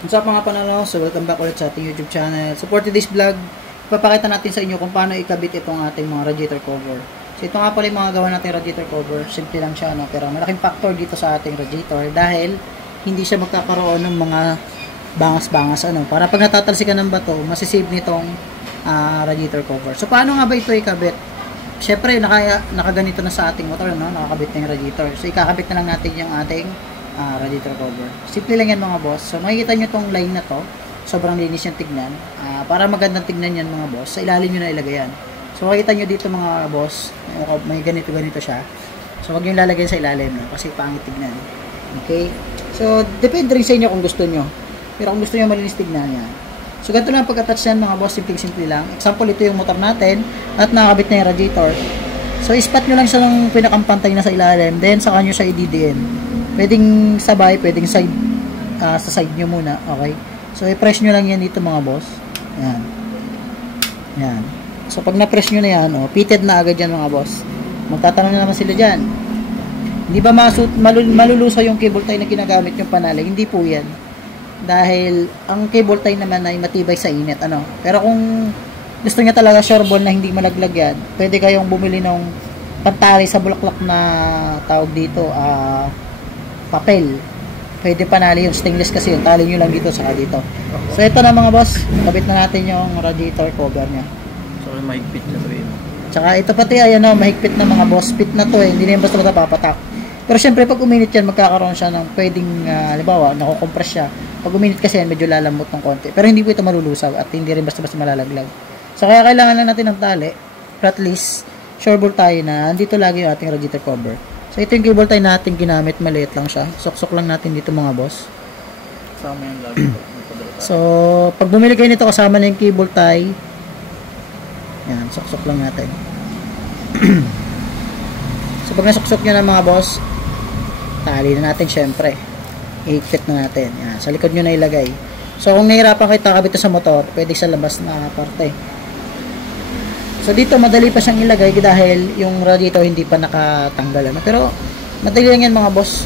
What's up mga panalo? So welcome back ulit sa ating YouTube channel. So for today's vlog, ipapakita natin sa inyo kung paano ikabit itong ating mga radiator cover. So ito nga pala yung mga gawa nating radiator cover. Simple lang siya, no? Pero malaking factor dito sa ating radiator dahil hindi siya magkakaroon ng mga bangas-bangas. Para pag natatalsikan ng bato, masisave nitong radiator cover. So paano nga ba ito ikabit? Siyempre, nakaganito na sa ating motor, no? Nakakabit na yung radiator. So ikakabit na lang natin yung ating radiator cover. Simple lang yan mga boss. So makikita nyo tong line na to. Sobrang linis yung tignan. Para magandang tignan yan mga boss, sa ilalim nyo na ilagay yan. So makikita nyo dito mga boss, may ganito siya. So wag nyo lalagay sa ilalim, no? Kasi pangit tignan. Okay? So depende rin sa inyo kung gusto nyo. Pero kung gusto nyo malinis tignan yan. So ganito lang pag-attach yan mga boss, simple lang. Example, ito yung motor natin at nakakabit na yung radiator. So ispat nyo lang siya ng pinakampantay na sa ilalim, then saka nyo siya i-DDN. Pwedeng sabay, pwedeng side, sa side nyo muna, okay? So, i-press nyo lang yan dito mga boss. Yan. Yan. So, pag na-press nyo na yan, pitted na agad yan mga boss. Magtatanong na naman sila dyan. Hindi ba malulusaw yung cable tie na ginagamit yung panali? Hindi po yan. Dahil, ang cable tie naman ay matibay sa init, Pero kung gusto nyo talaga sure ball na hindi malaglag yan, pwede kayong bumili ng pantali sa bulaklak na tawag dito, papel. Pwede panali yung stainless kasi yung tali nyo lang dito saka dito. So ito na mga boss, kabit na natin yung radiator cover nya. So mahigpit na to yun. Tsaka ito pati ayan mahigpit na mga boss, fit na to hindi na yung basta papatak. Pero syempre pag uminit yan, magkakaroon siya ng pwedeng halimbawa, nakukompress siya. Pag uminit kasi yan, medyo lalambot ng konti. Pero hindi po ito malulusaw at hindi rin basta malalaglag. So kaya kailangan lang natin ng tali, at least sure ball tayo na andito lagi yung ating radiator cover. So ito yung cable tie natin ginamit, maliit lang siya. Sok-sok lang natin dito mga boss. Kasama yung lagi. So pag bumili kayo nito kasama na yung cable tie, yan, sok-sok lang natin. So pag nasok-sok nyo na mga boss, tali na natin syempre. I-fit na natin. Yan, sa likod nyo na ilagay. So kung nahirapan kayo takabit sa motor, pwede sa labas na parte. So dito madali pa siyang ilagay dahil yung radiator hindi pa nakatanggal pero madali lang yan mga boss.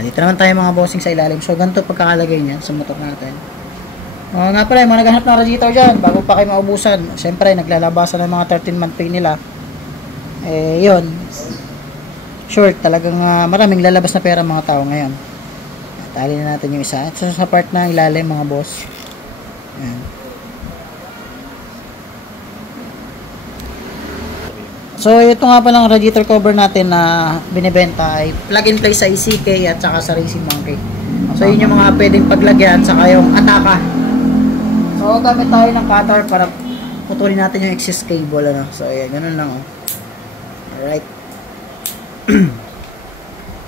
Dito naman tayo mga bossing sa ilalim. So ganito pagkakalagay niyan sa motor natin. Nga pala yung mga naghahanap ng radiator dyan bago pa kayo maubusan, syempre naglalabasan ng mga 13-month pay nila. Yun, short talagang maraming lalabas na pera mga tao ngayon. Tali na natin yung isa. Ito sa part na ilalim mga boss. Ayan. So ito nga palang radiator cover natin na binibenta ay plug and play sa ECK at saka sa Racing Monkey. So yun yung mga pwedeng paglagyan saka yung ataka. So gamit tayo ng cutter para putulin natin yung excess cable. So ayan, ganun lang. Alright.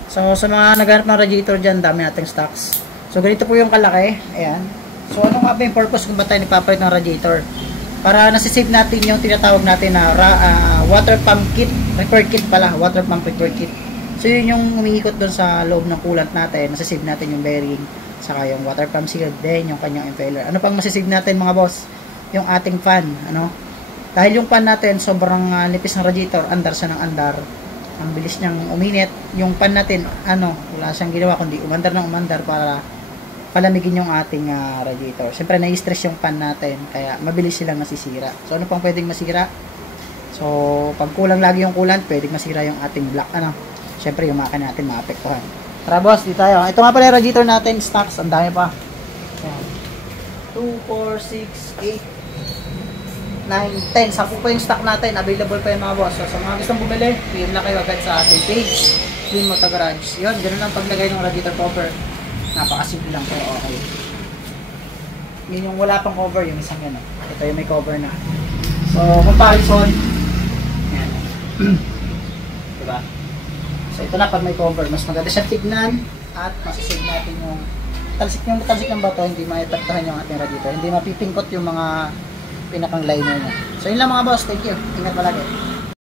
So, sa mga naghanap ng radiator dyan, dami nating stocks. So, ganito po yung kalaki. Ayan. So, ano nga ba yung purpose kung ba tayo nagpapalit ng radiator? Para nasisave natin yung tinatawag natin na water pump kit. Repair kit pala. Water pump repair kit. So, yun yung umiikot doon sa loob ng coolant natin. Nasisave natin yung bearing. Saka yung water pump seal. Then, yung kanyang impeller. Ano pang masisave natin mga boss? Yung ating fan. Dahil yung fan natin, sobrang nipis ng radiator. Andar siya ng andar. Ang bilis niyang uminit. Yung pan natin, wala siyang ginawa kundi umandar ng umandar para palamigin yung ating radiator. Siyempre, nai-stress yung pan natin, kaya mabilis silang nasisira. So, ano pang pwedeng masira? So, pag kulang lagi yung coolant, pwedeng masira yung ating block, Siyempre, yung makina natin maapektuhan. Tara, boss, di tayo. Ito nga pala yung radiator natin, stocks, ang dami pa. 2, 4, 6, 8, 9, 10. 10 pa yung stock natin. Available pa yung mga boss. So, sa mga gustong bumili, PM na kayo agad sa ating page. Clean Moto Garage. Yun, ganun lang paglagay ng radiator cover. Napakasimple lang po. Okay. Yun yung wala pang cover, yung isang yan. Ito yung may cover na. So, comparison. Yan. Diba? So, ito na pag may cover. Mas maganda siya tignan at masisave natin yung talsik ng bato. Hindi maipektahan yung ating radiator. Hindi mapipingkot yung mga pinakang liner niya. So yun lang mga boss, thank you. Ingat palagi.